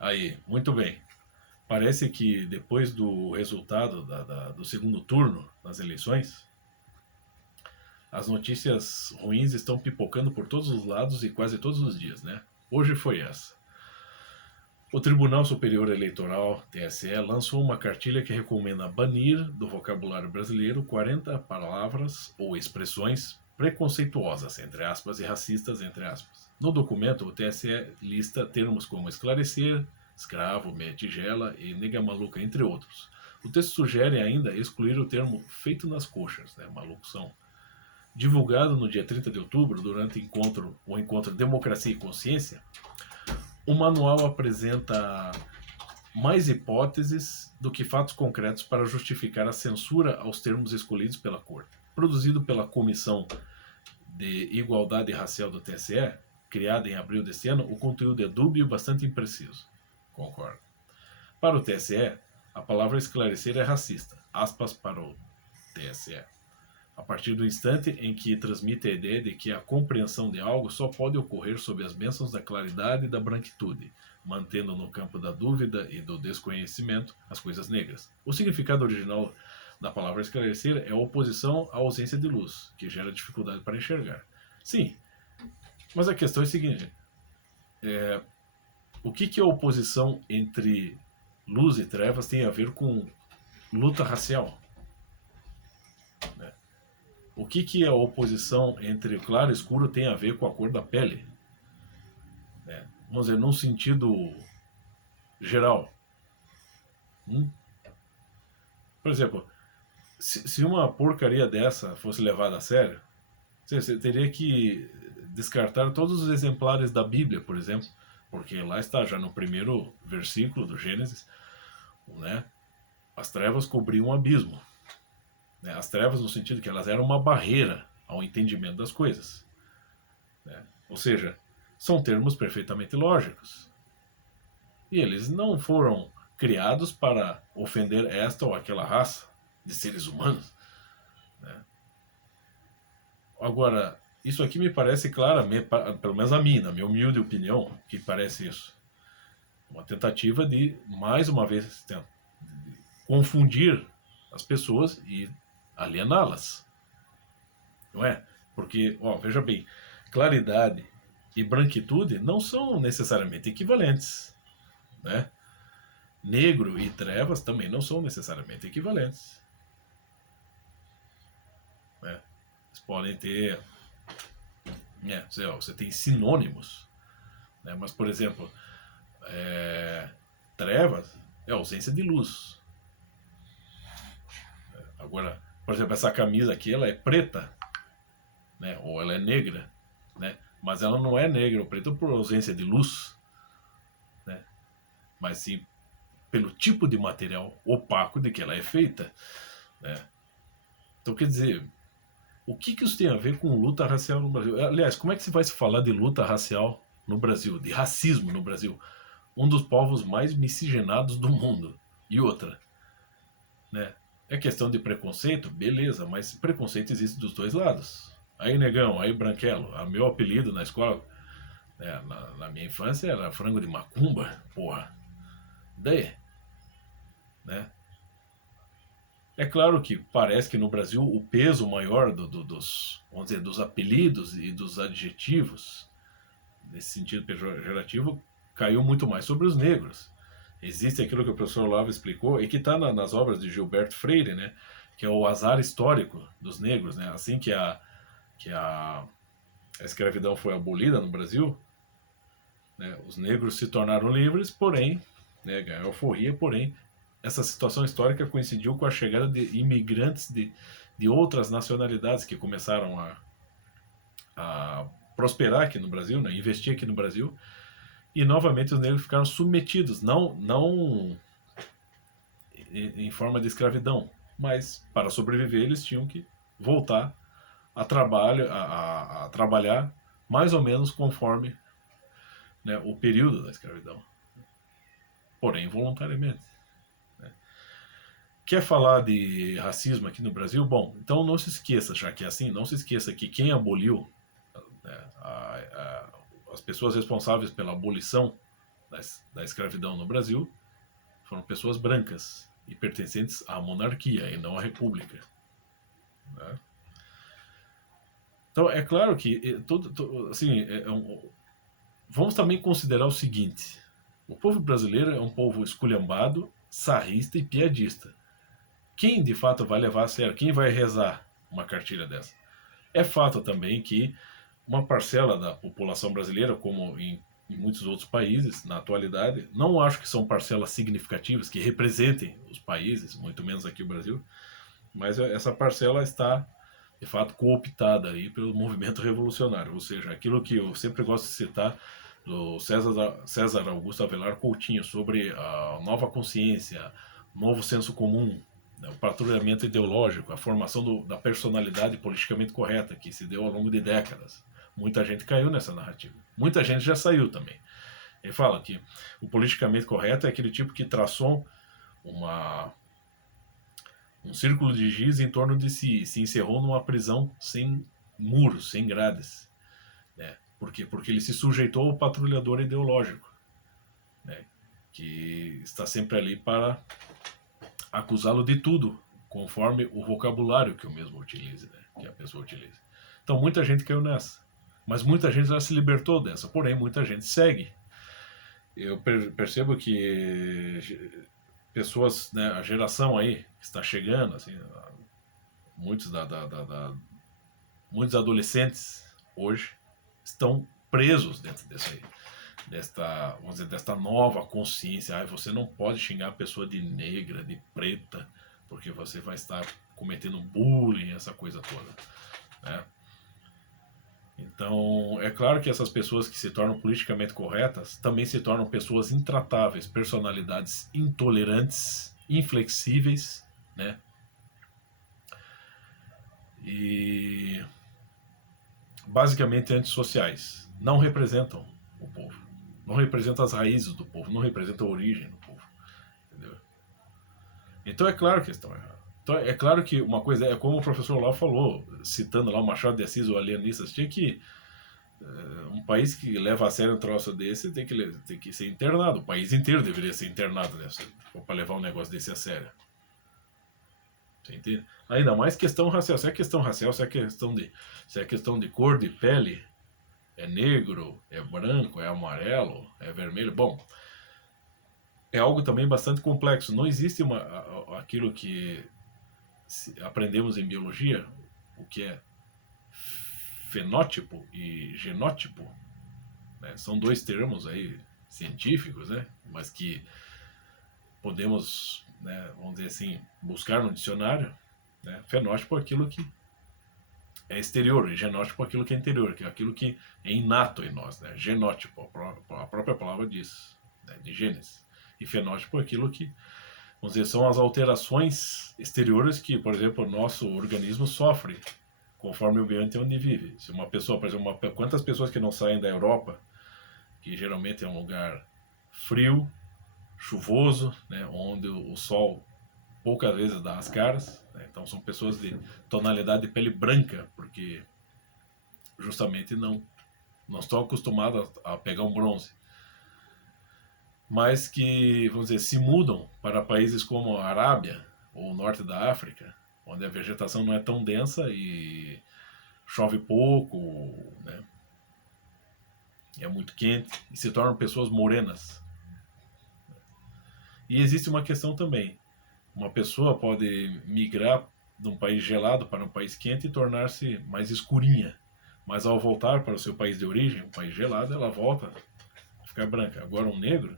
Aí, muito bem. Parece que depois do resultado do segundo turno das eleições, as notícias ruins estão pipocando por todos os lados e quase todos os dias, né? Hoje foi essa. O Tribunal Superior Eleitoral, TSE, lançou uma cartilha que recomenda banir do vocabulário brasileiro 40 palavras ou expressões preconceituosas, entre aspas, e racistas, entre aspas. No documento, o TSE lista termos como esclarecer, escravo, meia tigela e nega maluca, entre outros. O texto sugere ainda excluir o termo feito nas coxas, né, malucção. Divulgado no dia 30 de outubro, durante o encontro Democracia e Consciência, o manual apresenta mais hipóteses do que fatos concretos para justificar a censura aos termos escolhidos pela Corte. Produzido pela Comissão de Igualdade Racial do TSE, criada em abril deste ano, o conteúdo é dúbio e bastante impreciso. Concordo. Para o TSE, a palavra esclarecer é racista. Aspas para o TSE. A partir do instante em que transmite a ideia de que a compreensão de algo só pode ocorrer sob as bênçãos da claridade e da branquitude, mantendo no campo da dúvida e do desconhecimento as coisas negras. O significado original da palavra esclarecer é a oposição à ausência de luz, que gera dificuldade para enxergar. Sim, mas a questão é a seguinte: o que a oposição entre luz e trevas tem a ver com luta racial? O que a oposição entre o claro e escuro tem a ver com a cor da pele? Vamos dizer, num sentido geral. Por exemplo, se uma porcaria dessa fosse levada a sério, você teria que descartar todos os exemplares da Bíblia, por exemplo, porque lá está, já no primeiro versículo do Gênesis, né, as trevas cobriam um abismo. As trevas no sentido que elas eram uma barreira ao entendimento das coisas. Ou seja, são termos perfeitamente lógicos. E eles não foram criados para ofender esta ou aquela raça de seres humanos. Agora, isso aqui me parece claramente, pelo menos a mim, na minha humilde opinião, que parece isso. Uma tentativa de, mais uma vez, confundir as pessoas e aliená-las. Não é? Porque, veja bem, claridade e branquitude não são necessariamente equivalentes. Né? Negro e trevas também não são necessariamente equivalentes. Né? Eles podem ter... você tem sinônimos. Né? Mas, por exemplo, trevas é ausência de luz. Agora, por exemplo, essa camisa aqui, ela é preta, né? Ou ela é negra, né? Mas ela não é negra ou preta por ausência de luz, né? Mas sim pelo tipo de material opaco de que ela é feita, né? Então, quer dizer, o que isso tem a ver com luta racial no Brasil? Aliás, como é que se vai se falar de luta racial no Brasil, de racismo no Brasil? Um dos povos mais miscigenados do mundo. E outra, né? É questão de preconceito? Beleza, mas preconceito existe dos dois lados. Aí, negão, aí, branquelo. Meu apelido na escola, na minha infância, era frango de macumba, porra. Daí, né? É claro que parece que no Brasil o peso maior dos, vamos dizer, dos apelidos e dos adjetivos, nesse sentido pejorativo, caiu muito mais sobre os negros. Existe aquilo que o professor Olavo explicou e que está nas obras de Gilberto Freire, né, que é o azar histórico dos negros. Né, assim que a escravidão foi abolida no Brasil, né, os negros se tornaram livres, porém, né, ganharam alforria, porém, essa situação histórica coincidiu com a chegada de imigrantes de outras nacionalidades que começaram a prosperar aqui no Brasil, né, investir aqui no Brasil, e novamente os negros ficaram submetidos, não em forma de escravidão, mas para sobreviver eles tinham que voltar a trabalhar mais ou menos conforme, né, o período da escravidão, porém voluntariamente. Né? Quer falar de racismo aqui no Brasil? Bom, então não se esqueça, já que é assim, não se esqueça que quem aboliu, né, as pessoas responsáveis pela abolição da escravidão no Brasil foram pessoas brancas e pertencentes à monarquia e não à república. Né? Então, é claro que assim, vamos também considerar o seguinte: o povo brasileiro é um povo esculhambado, sarrista e piadista. Quem de fato vai levar a sério? Quem vai rezar uma cartilha dessa? É fato também que uma parcela da população brasileira, como em muitos outros países, na atualidade, não acho que são parcelas significativas que representem os países, muito menos aqui o Brasil, mas essa parcela está, de fato, cooptada aí pelo movimento revolucionário, ou seja, aquilo que eu sempre gosto de citar do César Augusto Avelar Coutinho sobre a nova consciência, novo senso comum, né, o patrulhamento ideológico, a formação da personalidade politicamente correta que se deu ao longo de décadas. Muita gente caiu nessa narrativa. Muita gente já saiu também. Ele fala que o politicamente correto é aquele tipo que traçou um círculo de giz em torno de si, se encerrou numa prisão sem muros, sem grades. Né? Por quê? Porque ele se sujeitou ao patrulhador ideológico, né? Que está sempre ali para acusá-lo de tudo, conforme o vocabulário que o mesmo utilize, né? Que a pessoa utilize. Então muita gente caiu nessa, mas muita gente já se libertou dessa, porém muita gente segue. Eu percebo que pessoas, né, a geração aí que está chegando, assim, muitos muitos adolescentes hoje estão presos dentro vamos dizer, desta nova consciência. Ah, você não pode xingar a pessoa de negra, de preta, porque você vai estar cometendo bullying, essa coisa toda, né? Então, é claro que essas pessoas que se tornam politicamente corretas também se tornam pessoas intratáveis, personalidades intolerantes, inflexíveis, né? E basicamente antissociais. Não representam o povo. Não representam as raízes do povo, não representam a origem do povo. Entendeu? Então é claro que estão errados. Então é claro que uma coisa é como o professor lá falou, citando lá o Machado de Assis, o Alienistas, tinha que um país que leva a sério um troço desse tem que ser internado. O país inteiro deveria ser internado, né, para levar um negócio desse a sério. Você entende? Ainda mais questão racial. Se é questão racial, se é questão de cor de pele, é negro, é branco, é amarelo, é vermelho. Bom, é algo também bastante complexo. Não existe aquilo que aprendemos em biologia, o que é fenótipo e genótipo, né? São dois termos aí científicos, né? Mas que podemos, né, vamos dizer assim, buscar no dicionário. Né? Fenótipo é aquilo que é exterior, e genótipo é aquilo que é interior, que é aquilo que é inato em nós. Né? Genótipo, a própria palavra diz, né, de genes. E fenótipo é aquilo que, vamos dizer, são as alterações exteriores que, por exemplo, o nosso organismo sofre conforme o ambiente onde vive. Se uma pessoa, por exemplo, quantas pessoas que não saem da Europa, que geralmente é um lugar frio, chuvoso, né, onde o sol poucas vezes dá as caras, né, então são pessoas de tonalidade de pele branca, porque justamente não estão acostumadas a pegar um bronze, mas que, vamos dizer, se mudam para países como a Arábia ou o norte da África, onde a vegetação não é tão densa e chove pouco, né, é muito quente, e se tornam pessoas morenas. E existe uma questão também. Uma pessoa pode migrar de um país gelado para um país quente e tornar-se mais escurinha. Mas ao voltar para o seu país de origem, um país gelado, ela volta a ficar branca. Agora um negro,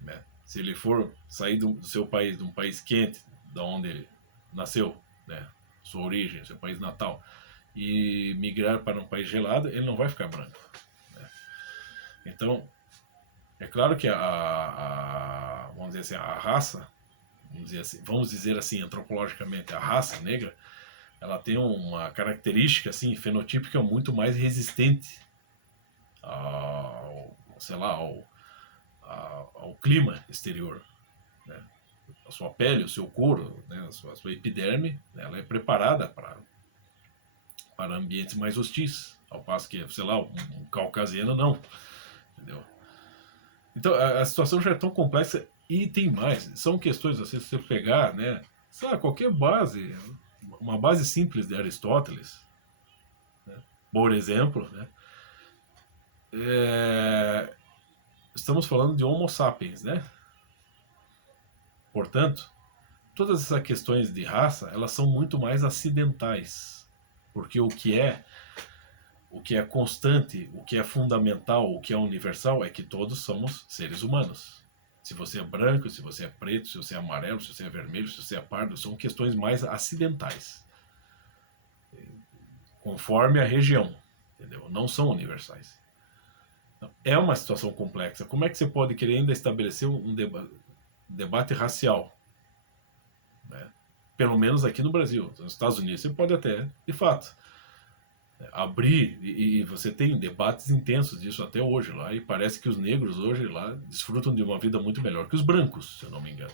né, se ele for sair do seu país, de um país quente, da onde ele nasceu, né, sua origem, seu país natal, e migrar para um país gelado, ele não vai ficar branco. Né? Então, é claro que vamos dizer assim, a raça, vamos dizer assim, antropologicamente, a raça negra, ela tem uma característica assim, fenotípica muito mais resistente sei lá, ao clima exterior. Né? A sua pele, o seu couro, né? a sua epiderme, ela é preparada para ambientes mais hostis, ao passo que, sei lá, um caucasiano não, entendeu? Então a situação já é tão complexa e tem mais. São questões, assim, se você pegar, né, sabe, qualquer base, uma base simples de Aristóteles, né, por exemplo, né, é, estamos falando de Homo sapiens, né? Portanto, todas essas questões de raça, elas são muito mais acidentais, porque o que é constante, o que é fundamental, o que é universal é que todos somos seres humanos. Se você é branco, se você é preto, se você é amarelo, se você é vermelho, se você é pardo, são questões mais acidentais, conforme a região, entendeu? Não são universais. É uma situação complexa. Como é que você pode querer ainda estabelecer um debate racial, né? Pelo menos aqui no Brasil. Nos Estados Unidos você pode até, de fato, abrir, e você tem debates intensos disso até hoje lá, e parece que os negros hoje lá desfrutam de uma vida muito melhor que os brancos, se eu não me engano.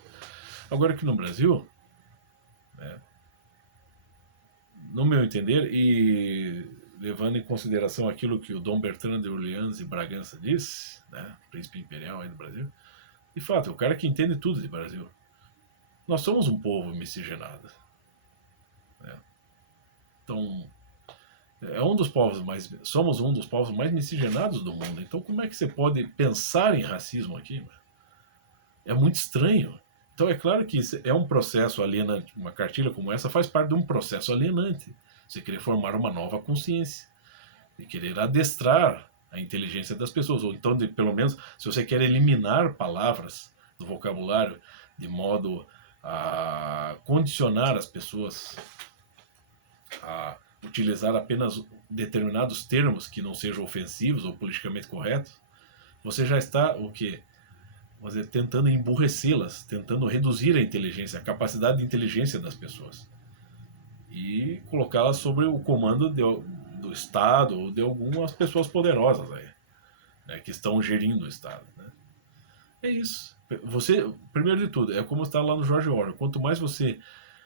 Agora aqui no Brasil, né, no meu entender, e levando em consideração aquilo que o Dom Bertrand de Orleans e Bragança disse, né, príncipe imperial aí do Brasil, de fato, é o cara que entende tudo de Brasil. Nós somos um povo miscigenado, né? Então, somos um dos povos mais miscigenados do mundo. Então, como é que você pode pensar em racismo aqui? É muito estranho. Então, é claro que isso é um processo alienante. Uma cartilha como essa faz parte de um processo alienante. Você querer formar uma nova consciência, de querer adestrar a inteligência das pessoas, ou então, pelo menos, se você quer eliminar palavras do vocabulário de modo a condicionar as pessoas a utilizar apenas determinados termos que não sejam ofensivos ou politicamente corretos, você já está o quê? Você tentando emburrecê-las, tentando reduzir a inteligência, a capacidade de inteligência das pessoas e colocá-las sobre o comando do Estado ou de algumas pessoas poderosas aí, né, que estão gerindo o Estado, né? É isso. Você, primeiro de tudo, é como está lá no George Orwell. Quanto mais você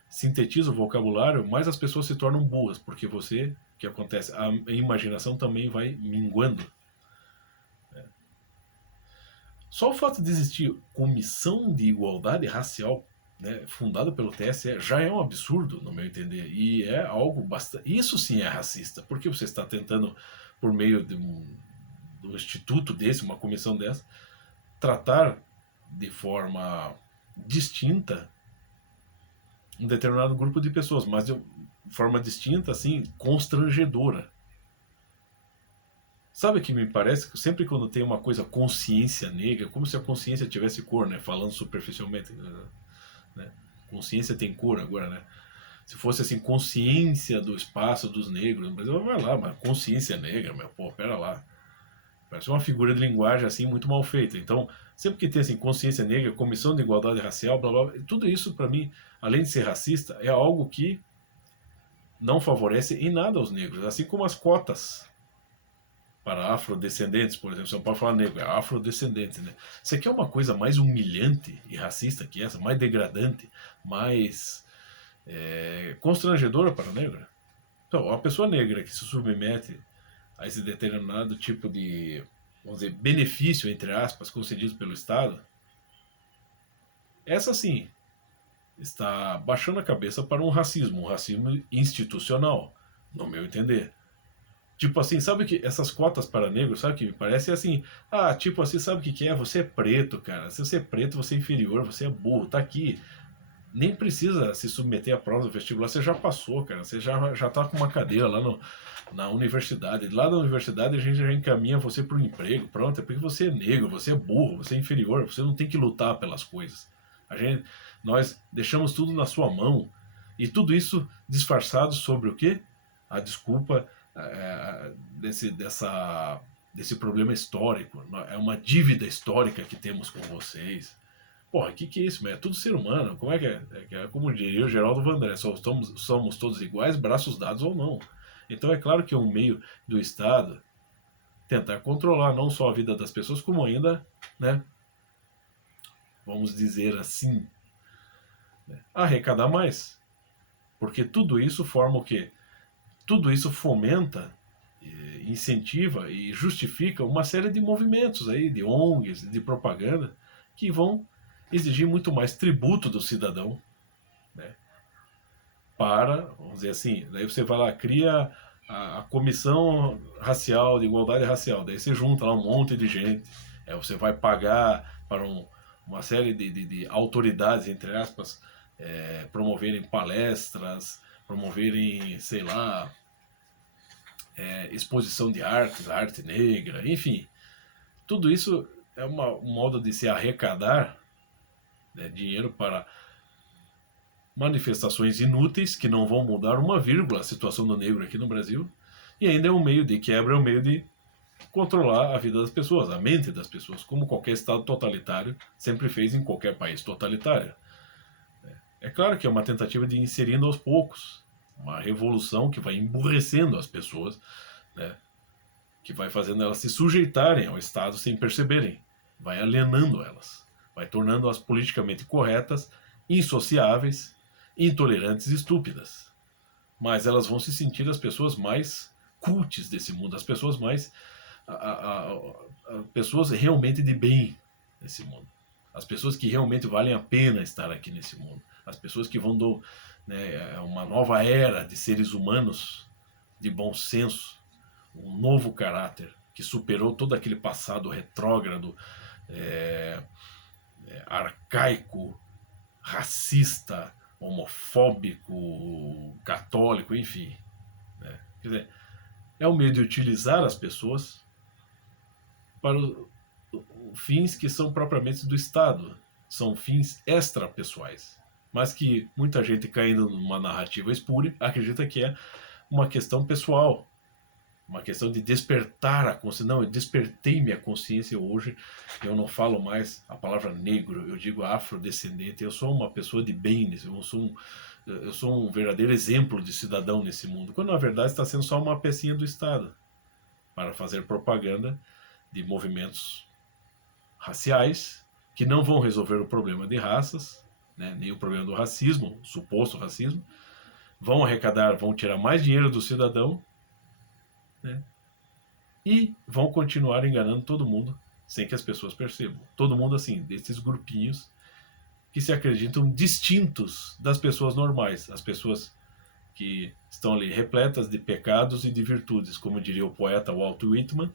sintetiza o vocabulário, mais as pessoas se tornam burras, porque você, o que acontece? A imaginação também vai minguando. Né? Só o fato de existir comissão de igualdade racial, né, fundada pelo TSE, já é um absurdo, no meu entender, e é algo bastante. Isso sim é racista, porque você está tentando, por meio de um instituto desse, uma comissão dessa, tratar de forma distinta um determinado grupo de pessoas, mas de forma distinta, assim, constrangedora. Sabe o que me parece? Que sempre quando tem uma coisa consciência negra, como se a consciência tivesse cor, né? Falando superficialmente, né? Consciência tem cor agora, né? Se fosse assim, consciência do espaço dos negros, mas vai lá, mas consciência negra, meu, pô, pera lá. Parece uma figura de linguagem assim muito mal feita. Então, sempre que tem assim, consciência negra, comissão de igualdade racial, blá blá, tudo isso para mim, além de ser racista, é algo que não favorece em nada aos negros, assim como as cotas para afrodescendentes, por exemplo. Você não pode falar negro, é afrodescendente, né? Você quer uma coisa mais humilhante e racista que essa, mais degradante, mais constrangedora para o negro? Então, uma pessoa negra que se submete a esse determinado tipo de, vamos dizer, benefício, entre aspas, concedido pelo Estado, essa sim está baixando a cabeça para um racismo institucional, no meu entender. Tipo assim, sabe que essas cotas para negros, sabe o que me parece? É assim, tipo assim, sabe o que que é? Você é preto, cara. Se você é preto, você é inferior, você é burro, tá aqui. Nem precisa se submeter à prova do vestibular, você já passou, cara. Você já tá com uma cadeira lá na universidade. Lá na universidade a gente já encaminha você para o emprego. Pronto, é porque você é negro, você é burro, você é inferior, você não tem que lutar pelas coisas. Nós deixamos tudo na sua mão. E tudo isso disfarçado sobre o quê? A desculpa desse problema histórico. É uma dívida histórica que temos com vocês. Porra, que é isso, meu? É tudo ser humano. Como é que é? É como diria o Geraldo Vandré, somos todos iguais, braços dados ou não. Então é claro que é um meio do Estado tentar controlar não só a vida das pessoas, como ainda, né, vamos dizer assim, né, arrecadar mais. Porque tudo isso forma o quê? Tudo isso fomenta incentiva e justifica uma série de movimentos aí, de ONGs, de propaganda, que vão exigir muito mais tributo do cidadão, né, para, vamos dizer assim, daí você vai lá, cria a comissão racial, de igualdade racial, daí você junta lá um monte de gente, você vai pagar para uma série de autoridades, entre aspas, promoverem palestras, promoverem, sei lá, exposição de artes, arte negra, enfim. Tudo isso é um modo de se arrecadar, né, dinheiro para manifestações inúteis que não vão mudar uma vírgula a situação do negro aqui no Brasil, e ainda é um meio de quebra, é um meio de controlar a vida das pessoas, a mente das pessoas, como qualquer Estado totalitário sempre fez em qualquer país totalitário. É claro que é uma tentativa de ir inserindo aos poucos, uma revolução que vai emburrecendo as pessoas, né, que vai fazendo elas se sujeitarem ao Estado sem perceberem, vai alienando elas, vai tornando-as politicamente corretas, insociáveis, intolerantes e estúpidas. Mas elas vão se sentir as pessoas mais cultes desse mundo, as pessoas mais pessoas realmente de bem nesse mundo, as pessoas que realmente valem a pena estar aqui nesse mundo, as pessoas que vão dar, né, uma nova era de seres humanos de bom senso, um novo caráter que superou todo aquele passado retrógrado, arcaico, racista, homofóbico, católico, enfim, né? Quer dizer, é o meio de utilizar as pessoas para fins que são propriamente do Estado, são fins extrapessoais, mas que muita gente, caindo numa narrativa espúria, acredita que é uma questão pessoal, uma questão de despertar a consciência. Não, eu despertei minha consciência hoje, eu não falo mais a palavra negro, eu digo afrodescendente, eu sou uma pessoa de bem, eu sou um verdadeiro exemplo de cidadão nesse mundo, quando na verdade está sendo só uma pecinha do Estado para fazer propaganda de movimentos raciais que não vão resolver o problema de raças, né, nem o problema do racismo, suposto racismo, vão arrecadar, vão tirar mais dinheiro do cidadão, né, e vão continuar enganando todo mundo sem que as pessoas percebam. Todo mundo, assim, desses grupinhos que se acreditam distintos das pessoas normais, as pessoas que estão ali repletas de pecados e de virtudes, como diria o poeta Walt Whitman: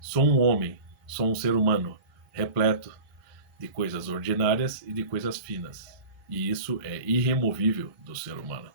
sou um homem, sou um ser humano, repleto de coisas ordinárias e de coisas finas. E isso é irremovível do ser humano.